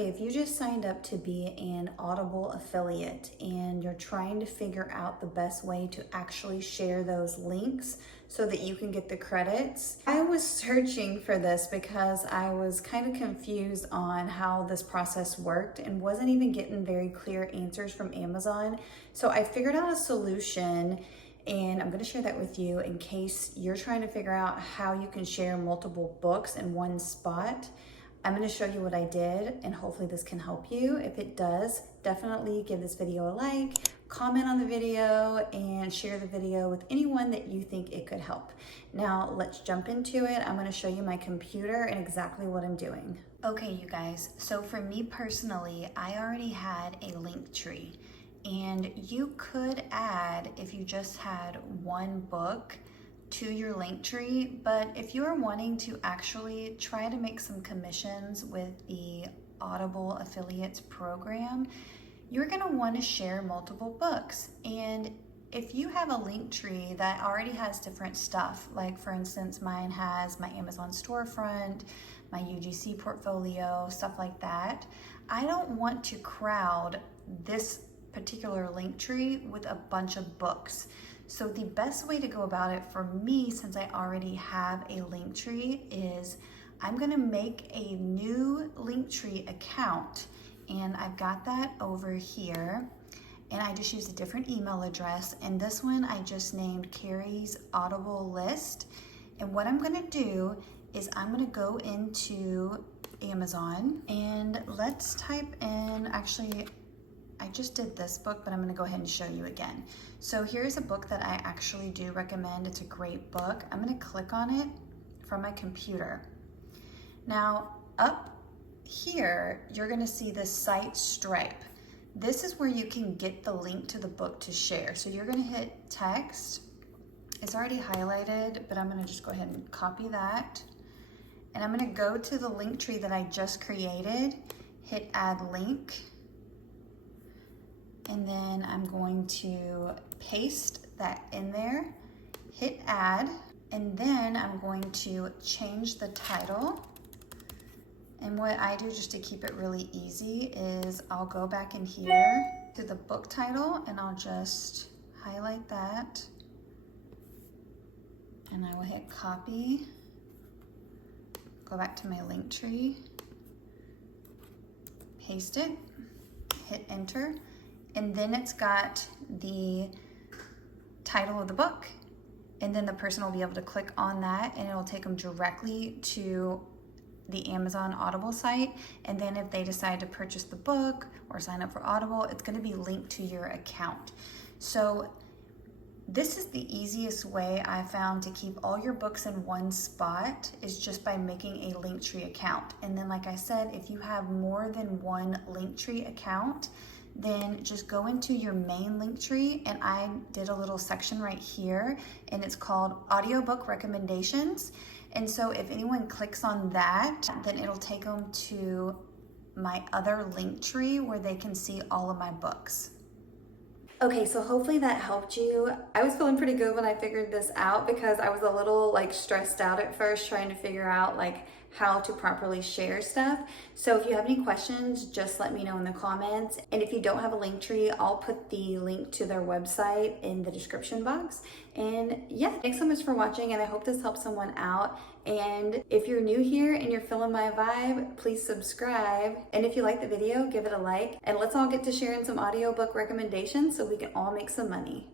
If you just signed up to be an Audible affiliate and you're trying to figure out the best way to actually share those links so that you can get the credits, I was searching for this because I was kind of confused on how this process worked and wasn't even getting very clear answers from Amazon. So I figured out a solution, and I'm going to share that with you in case you're trying to figure out how you can share multiple books in one spot. I'm going to show you what I did, and hopefully this can help you. If it does, definitely give this video a like, comment on the video, and share the video with anyone that you think it could help. Now let's jump into it. I'm going to show you my computer and exactly what I'm doing. Okay, you guys, so for me personally, I already had a link tree, and you could add, if you just had one book, to your link tree. But if you're wanting to actually try to make some commissions with the Audible affiliates program, you're going to want to share multiple books. And if you have a link tree that already has different stuff, like for instance mine has my Amazon storefront, my UGC portfolio, stuff like that, I don't want to crowd this particular link tree with a bunch of books. So the best way to go about it for me, since I already have a link tree, is I'm gonna make a new link tree account, and I've got that over here, and I just used a different email address, and this one I just named Carrie's Audible List. And what I'm gonna do is I'm gonna go into Amazon, and let's type in, actually I just did this book, but I'm going to go ahead and show you again. So here's a book that I actually do recommend. It's a great book. I'm going to click on it from my computer. Now up here, you're going to see this site Stripe. This is where you can get the link to the book to share. So you're going to hit text. It's already highlighted, but I'm going to just go ahead and copy that. And I'm going to go to the link tree that I just created, hit add link. And then I'm going to paste that in there, hit add, and then I'm going to change the title. And what I do just to keep it really easy is I'll go back in here to the book title, and I'll just highlight that, and I will hit copy, go back to my link tree, paste it, hit enter. And then it's got the title of the book, and then the person will be able to click on that, and it'll take them directly to the Amazon Audible site. And then if they decide to purchase the book or sign up for Audible, it's going to be linked to your account. So this is the easiest way I found to keep all your books in one spot, is just by making a Linktree account. And then like I said, if you have more than one Linktree account, then just go into your main link tree, and I did a little section right here, and it's called audiobook recommendations. And so if anyone clicks on that, then it'll take them to my other link tree where they can see all of my books. Okay, so hopefully that helped you. I was feeling pretty good when I figured this out, because I was a little stressed out at first trying to figure out how to properly share stuff. So if you have any questions, just let me know in the comments. And if you don't have a link tree, I'll put the link to their website in the description box. And yeah, thanks so much for watching, and I hope this helps someone out. And if you're new here and you're feeling my vibe, please subscribe. And if you like the video, give it a like. And let's all get to sharing some audiobook recommendations so we can all make some money.